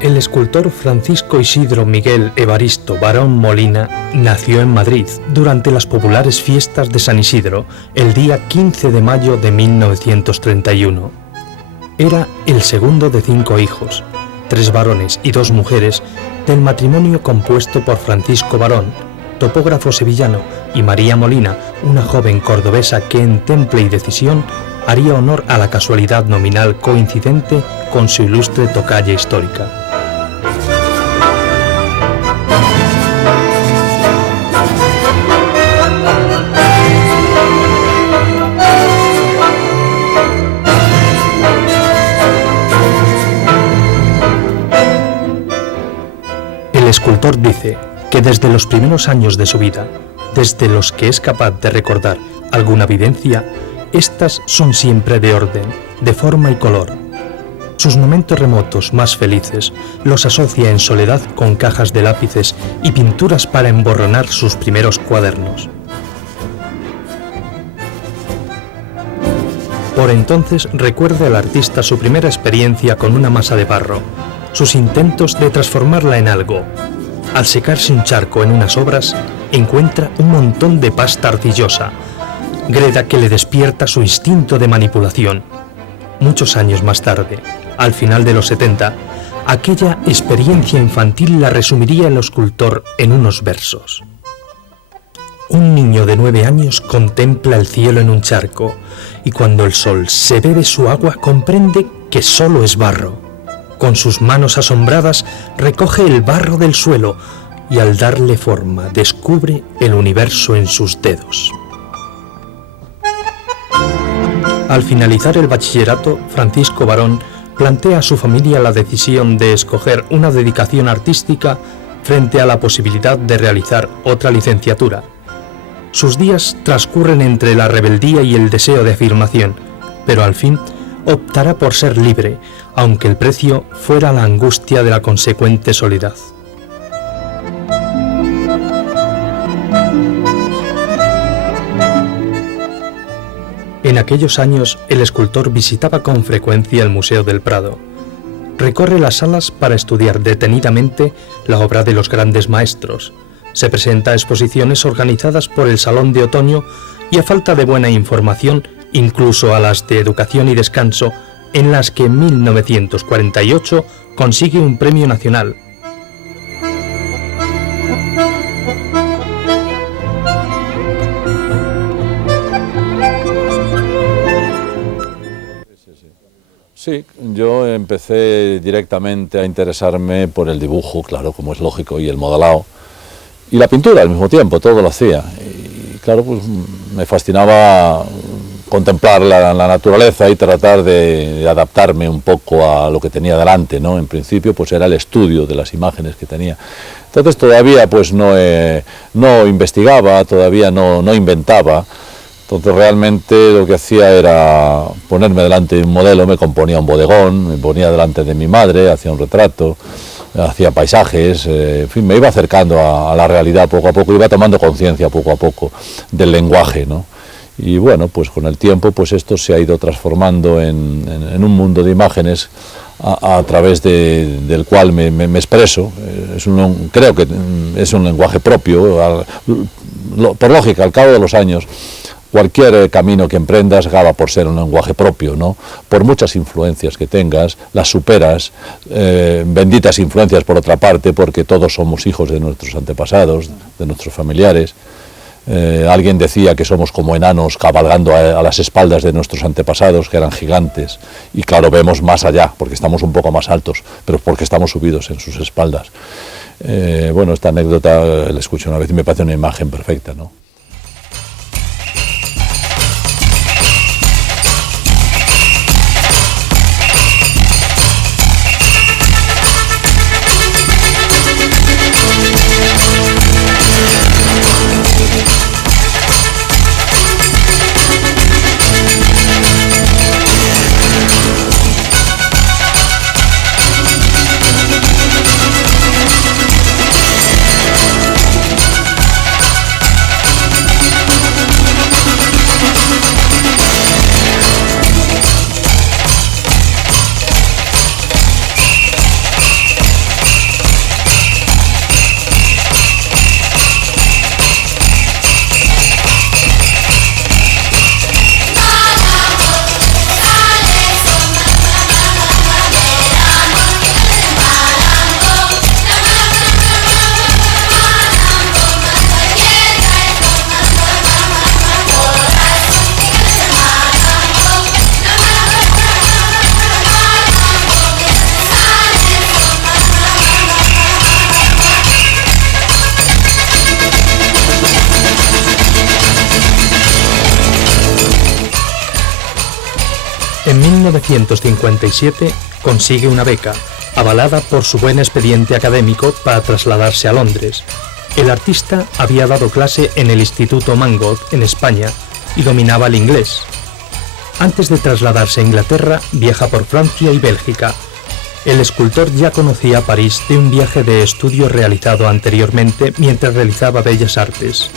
El escultor Francisco Isidro Miguel Evaristo Barón Molina nació en Madrid durante las populares fiestas de San Isidro el día 15 de mayo de 1931. Era el segundo de 5 hijos, 3 varones y 2 mujeres, del matrimonio compuesto por Francisco Barón, topógrafo sevillano, y María Molina, una joven cordobesa que en temple y decisión haría honor a la casualidad nominal coincidente con su ilustre tocaya histórica. El escultor dice que desde los primeros años de su vida, desde los que es capaz de recordar alguna vivencia, estas son siempre de orden, de forma y color. Sus momentos remotos más felices los asocia en soledad con cajas de lápices y pinturas para emborronar sus primeros cuadernos. Por entonces recuerda el artista su primera experiencia con una masa de barro, sus intentos de transformarla en algo. Al secarse un charco en unas obras, encuentra un montón de pasta arcillosa, greda que le despierta su instinto de manipulación. Muchos años más tarde, al final de los 70, aquella experiencia infantil la resumiría el escultor en unos versos. Un niño de 9 años contempla el cielo en un charco, y cuando el sol se bebe su agua comprende que solo es barro. Con sus manos asombradas recoge el barro del suelo y al darle forma descubre el universo en sus dedos. Al finalizar el bachillerato, Francisco Barón plantea a su familia la decisión de escoger una dedicación artística frente a la posibilidad de realizar otra licenciatura. Sus días transcurren entre la rebeldía y el deseo de afirmación, pero al fin optará por ser libre, aunque el precio fuera la angustia de la consecuente soledad. En aquellos años, el escultor visitaba con frecuencia el Museo del Prado. Recorre las salas para estudiar detenidamente la obra de los grandes maestros. Se presenta a exposiciones organizadas por el Salón de Otoño y, a falta de buena información, incluso a las de Educación y Descanso, en las que en 1948 consigue un premio nacional. Sí, yo empecé directamente a interesarme por el dibujo, claro, como es lógico, y el modelado, y la pintura al mismo tiempo, todo lo hacía. Y claro, pues me fascinaba contemplar la naturaleza y tratar de adaptarme un poco a lo que tenía delante, ¿no? En principio pues era el estudio de las imágenes que tenía. Entonces todavía pues no investigaba, todavía no inventaba. Entonces realmente lo que hacía era ponerme delante de un modelo, me componía un bodegón, me ponía delante de mi madre, hacía un retrato, hacía paisajes, en fin, me iba acercando a la realidad poco a poco, iba tomando conciencia poco a poco del lenguaje, ¿no? Y bueno, pues con el tiempo pues esto se ha ido transformando en un mundo de imágenes a través del cual me expreso. Creo que es un lenguaje propio. Por lógica, al cabo de los años, cualquier camino que emprendas acaba por ser un lenguaje propio, ¿no? Por muchas influencias que tengas, las superas, benditas influencias por otra parte, porque todos somos hijos de nuestros antepasados, de nuestros familiares. Alguien decía que somos como enanos cabalgando a las espaldas de nuestros antepasados, que eran gigantes, y claro, vemos más allá, porque estamos un poco más altos, pero porque estamos subidos en sus espaldas. Bueno, esta anécdota la escuché una vez y me parece una imagen perfecta, ¿no? En 1957 consigue una beca, avalada por su buen expediente académico, para trasladarse a Londres. El artista había dado clase en el Instituto Mangold en España y dominaba el inglés. Antes de trasladarse a Inglaterra, viaja por Francia y Bélgica. El escultor ya conocía París de un viaje de estudio realizado anteriormente mientras realizaba Bellas Artes.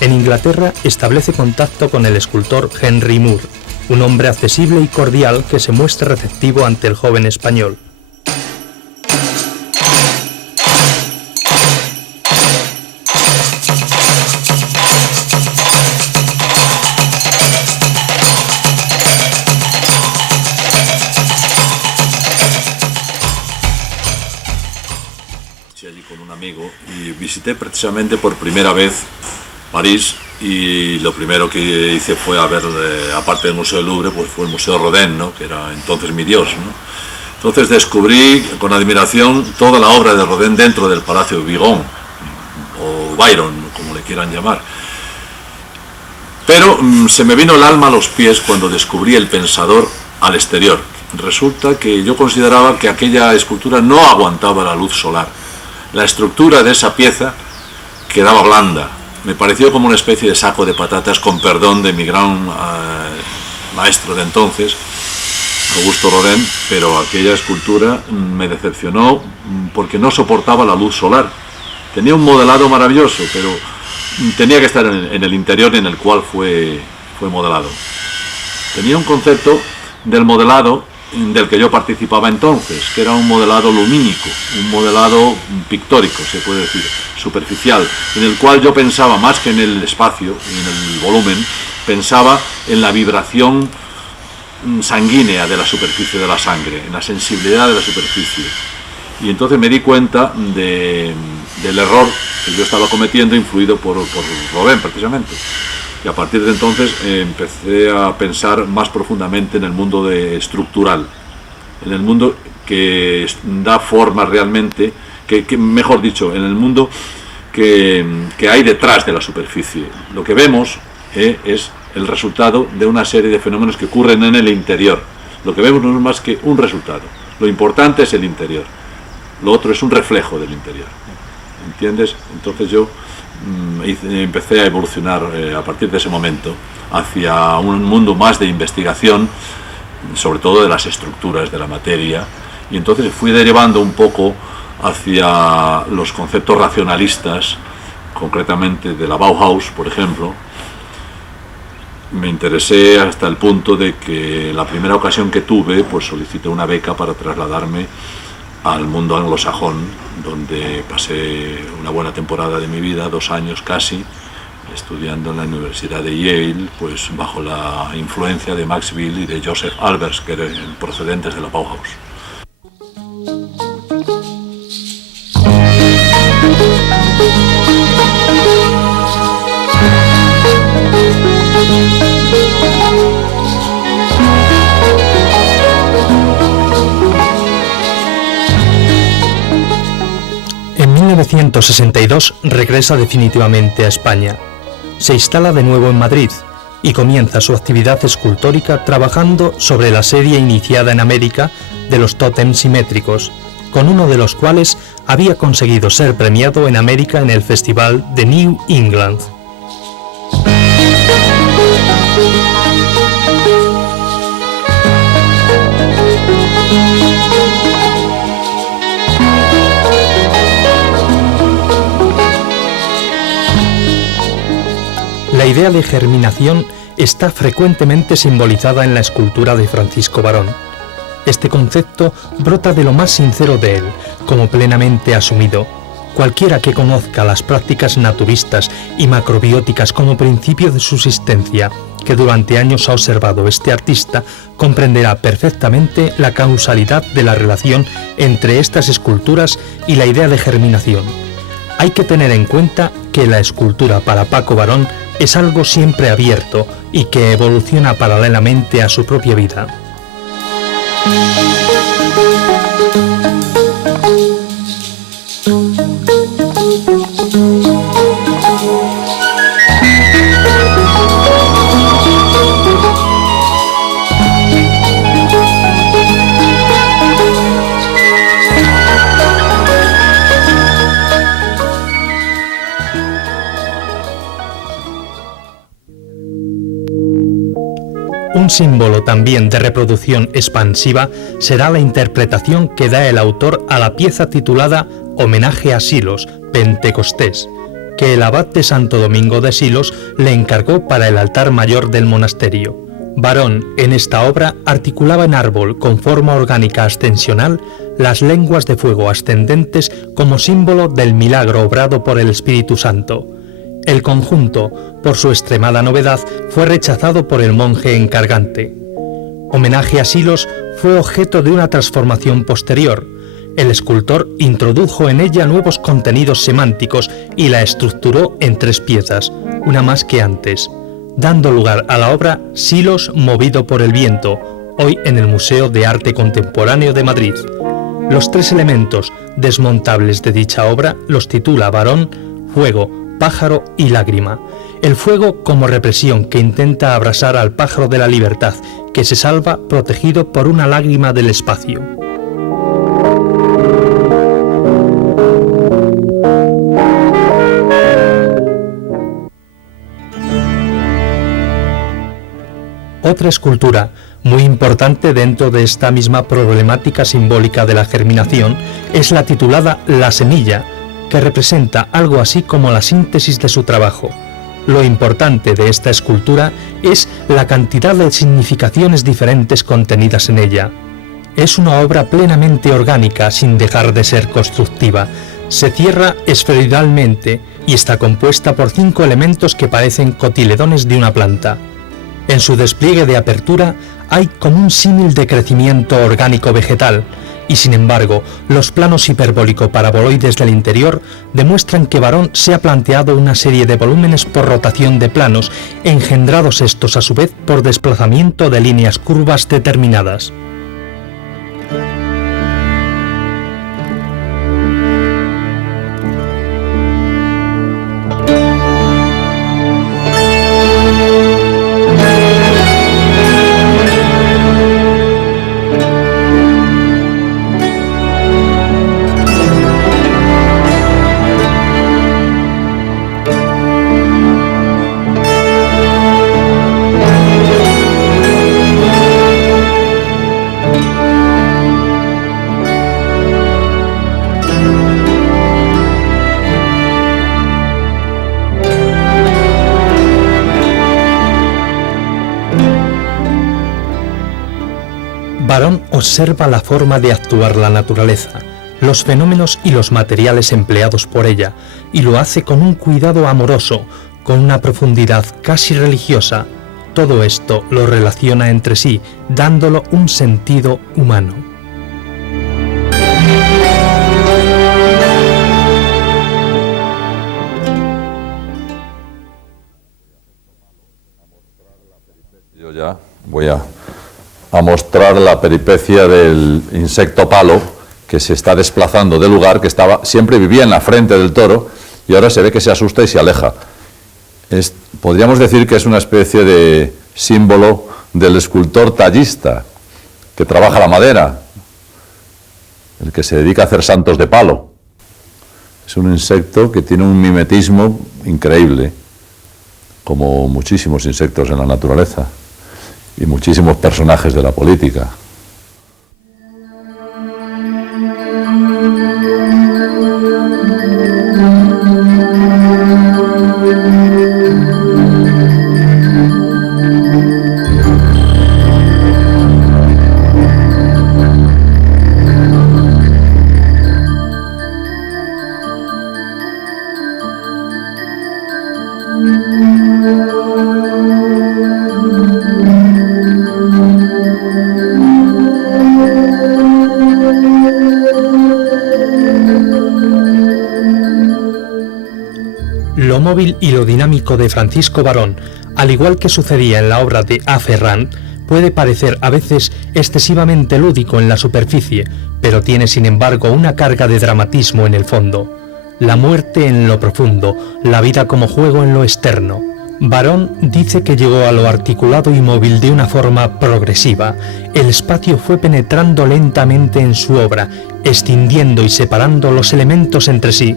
En Inglaterra establece contacto con el escultor Henry Moore, un hombre accesible y cordial que se muestra receptivo ante el joven español. Allí con un amigo y visité precisamente por primera vez París, y lo primero que hice fue a ver, aparte del Museo del Louvre, pues fue el Museo Rodin, ¿no?, que era entonces mi dios, ¿no? Entonces descubrí con admiración toda la obra de Rodin dentro del Palacio de Vigon, o Byron, como le quieran llamar. Pero se me vino el alma a los pies cuando descubrí El Pensador al exterior. Resulta que yo consideraba que aquella escultura no aguantaba la luz solar. La estructura de esa pieza quedaba blanda. Me pareció como una especie de saco de patatas, con perdón de mi gran maestro de entonces, Augusto Rodin, pero aquella escultura me decepcionó porque no soportaba la luz solar. Tenía un modelado maravilloso, pero tenía que estar en el interior en el cual fue modelado. Tenía un concepto del modelado del que yo participaba entonces, que era un modelado lumínico, un modelado pictórico, se puede decir, superficial, en el cual yo pensaba, más que en el espacio y en el volumen, pensaba en la vibración sanguínea de la superficie de la sangre, en la sensibilidad de la superficie. Y entonces me di cuenta del error que yo estaba cometiendo, influido por Rodin precisamente. Y a partir de entonces empecé a pensar más profundamente en el mundo estructural, en el mundo que da forma realmente, mejor dicho, en el mundo que hay detrás de la superficie. Lo que vemos es el resultado de una serie de fenómenos que ocurren en el interior. Lo que vemos no es más que un resultado. Lo importante es el interior. Lo otro es un reflejo del interior. ¿Entiendes? Entonces yo empecé a evolucionar a partir de ese momento hacia un mundo más de investigación, sobre todo de las estructuras de la materia, y entonces fui derivando un poco hacia los conceptos racionalistas, concretamente de la Bauhaus, por ejemplo. Me interesé hasta el punto de que la primera ocasión que tuve, pues solicité una beca para trasladarme al mundo anglosajón, donde pasé una buena temporada de mi vida, 2 años casi, estudiando en la Universidad de Yale, pues bajo la influencia de Max Bill y de Joseph Albers, que eran procedentes de la Bauhaus. En 1962 regresa definitivamente a España. Se instala de nuevo en Madrid y comienza su actividad escultórica trabajando sobre la serie iniciada en América de los tótems simétricos, con uno de los cuales había conseguido ser premiado en América en el Festival de New England. La idea de germinación está frecuentemente simbolizada en la escultura de Francisco Varón. Este concepto brota de lo más sincero de él, como plenamente asumido. Cualquiera que conozca las prácticas naturistas y macrobióticas como principio de subsistencia que durante años ha observado este artista, comprenderá perfectamente la causalidad de la relación entre estas esculturas y la idea de germinación. Hay que tener en cuenta que la escultura para Paco Varón es algo siempre abierto y que evoluciona paralelamente a su propia vida. Un símbolo también de reproducción expansiva será la interpretación que da el autor a la pieza titulada Homenaje a Silos, Pentecostés, que el abad de Santo Domingo de Silos le encargó para el altar mayor del monasterio. Varón, en esta obra, articulaba en árbol con forma orgánica ascensional las lenguas de fuego ascendentes como símbolo del milagro obrado por el Espíritu Santo. El conjunto, por su extremada novedad, fue rechazado por el monje encargante. Homenaje a Silos fue objeto de una transformación posterior. El escultor introdujo en ella nuevos contenidos semánticos y la estructuró en 3 piezas, una más que antes, dando lugar a la obra Silos movido por el viento, hoy en el Museo de Arte Contemporáneo de Madrid. Los 3 elementos desmontables de dicha obra los titula Varón, Fuego, Pájaro y Lágrima. El fuego como represión que intenta abrasar al pájaro de la libertad, que se salva protegido por una lágrima del espacio. Otra escultura, muy importante dentro de esta misma problemática simbólica de la germinación, es la titulada La Semilla, que representa algo así como la síntesis de su trabajo. Lo importante de esta escultura es la cantidad de significaciones diferentes contenidas en ella. Es una obra plenamente orgánica sin dejar de ser constructiva. Se cierra esferoidalmente y está compuesta por 5 elementos que parecen cotiledones de una planta. En su despliegue de apertura hay como un símil de crecimiento orgánico vegetal, y sin embargo, los planos hiperbólico-paraboloides del interior demuestran que Varón se ha planteado una serie de volúmenes por rotación de planos, engendrados estos a su vez por desplazamiento de líneas curvas determinadas. Varón observa la forma de actuar la naturaleza, los fenómenos y los materiales empleados por ella, y lo hace con un cuidado amoroso, con una profundidad casi religiosa. Todo esto lo relaciona entre sí, dándolo un sentido humano. Yo ya voy a mostrar la peripecia del insecto palo que se está desplazando del lugar, que siempre vivía en la frente del toro y ahora se ve que se asusta y se aleja. Podríamos decir que es una especie de símbolo del escultor tallista que trabaja la madera, el que se dedica a hacer santos de palo. Es un insecto que tiene un mimetismo increíble, como muchísimos insectos en la naturaleza y muchísimos personajes de la política. Lo móvil y lo dinámico de Francisco Varón, al igual que sucedía en la obra de A. Ferran, puede parecer a veces excesivamente lúdico en la superficie, pero tiene sin embargo una carga de dramatismo en el fondo. La muerte en lo profundo, la vida como juego en lo externo. Varón dice que llegó a lo articulado y móvil de una forma progresiva. El espacio fue penetrando lentamente en su obra, extinguiendo y separando los elementos entre sí.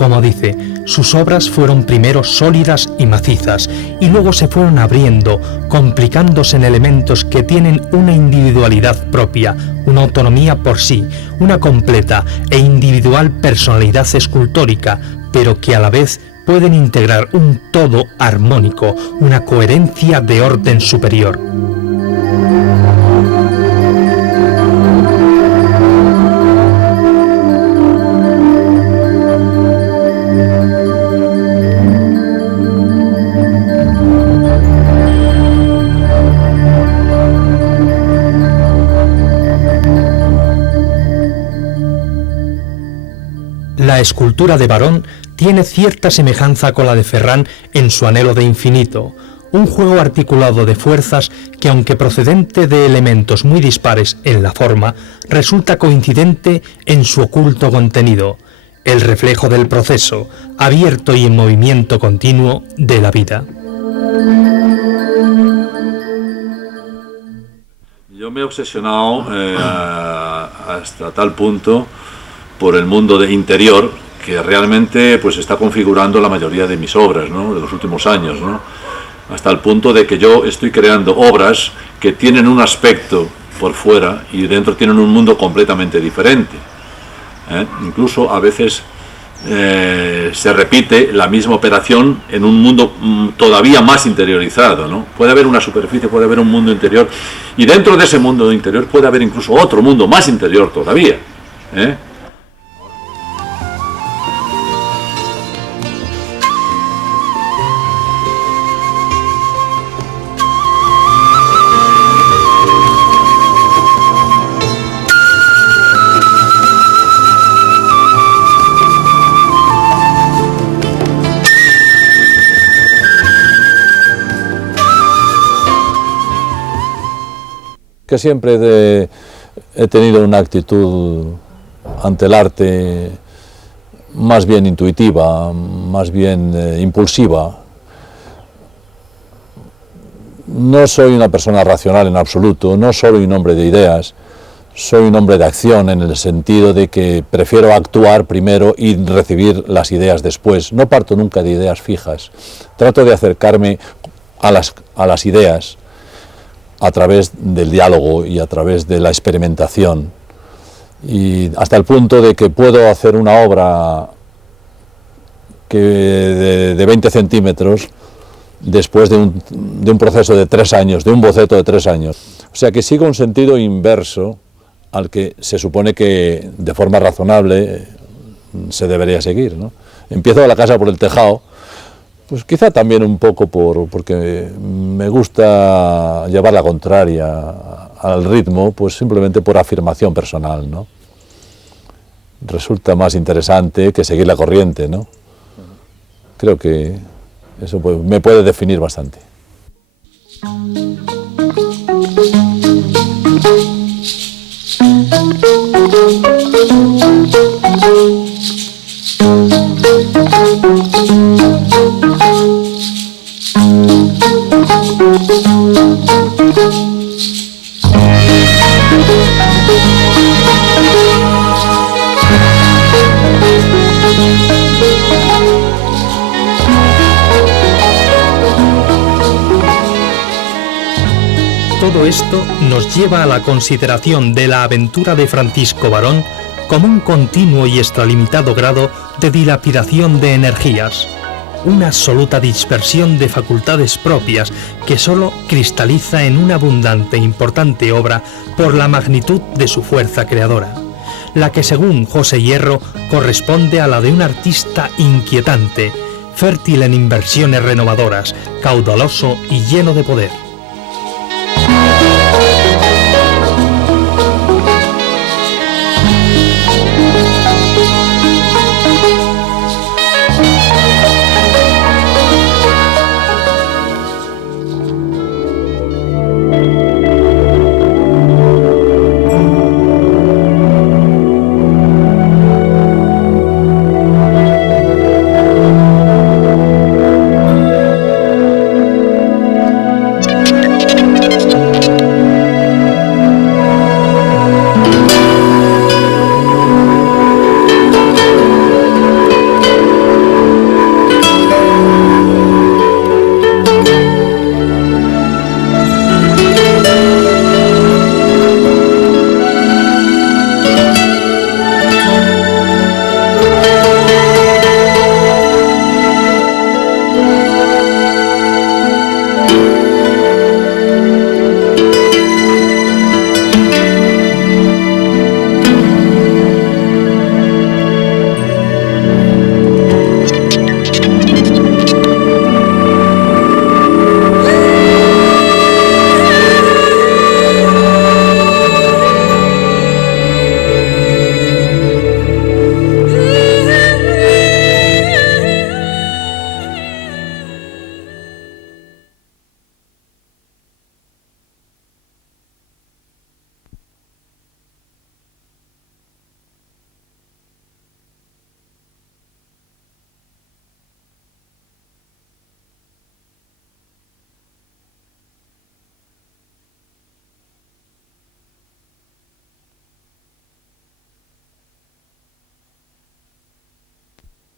Como dice, sus obras fueron primero sólidas y macizas y luego se fueron abriendo, complicándose en elementos que tienen una individualidad propia, una autonomía por sí, una completa e individual personalidad escultórica, pero que a la vez pueden integrar un todo armónico, una coherencia de orden superior. La escultura de Varón tiene cierta semejanza con la de Ferran en su anhelo de infinito, un juego articulado de fuerzas que, aunque procedente de elementos muy dispares en la forma, resulta coincidente en su oculto contenido, el reflejo del proceso, abierto y en movimiento continuo, de la vida. Yo me he obsesionado hasta tal punto por el mundo de interior, que realmente pues está configurando la mayoría de mis obras, ¿no?, de los últimos años, ¿no?, hasta el punto de que yo estoy creando obras que tienen un aspecto por fuera y dentro tienen un mundo completamente diferente. Incluso a veces se repite la misma operación en un mundo todavía más interiorizado, ¿no? Puede haber una superficie, puede haber un mundo interior, y dentro de ese mundo interior puede haber incluso otro mundo más interior todavía, que siempre he tenido una actitud ante el arte más bien intuitiva, más bien impulsiva. No soy una persona racional en absoluto, no soy un hombre de ideas, soy un hombre de acción en el sentido de que prefiero actuar primero y recibir las ideas después. No parto nunca de ideas fijas, trato de acercarme a las ideas a través del diálogo y a través de la experimentación, y hasta el punto de que puedo hacer una obra de 20 centímetros después de un proceso de 3 años, de un boceto de 3 años. O sea que sigo un sentido inverso al que se supone que de forma razonable se debería seguir, ¿no? Empiezo la casa por el tejado, pues quizá también un poco porque me gusta llevar la contraria al ritmo, pues simplemente por afirmación personal, ¿no? Resulta más interesante que seguir la corriente, ¿no? Creo que eso me puede definir bastante. Todo esto nos lleva a la consideración de la aventura de Francisco Varón como un continuo y extralimitado grado de dilapidación de energías, una absoluta dispersión de facultades propias que sólo cristaliza en una abundante e importante obra por la magnitud de su fuerza creadora, la que según José Hierro corresponde a la de un artista inquietante, fértil en inversiones renovadoras, caudaloso y lleno de poder.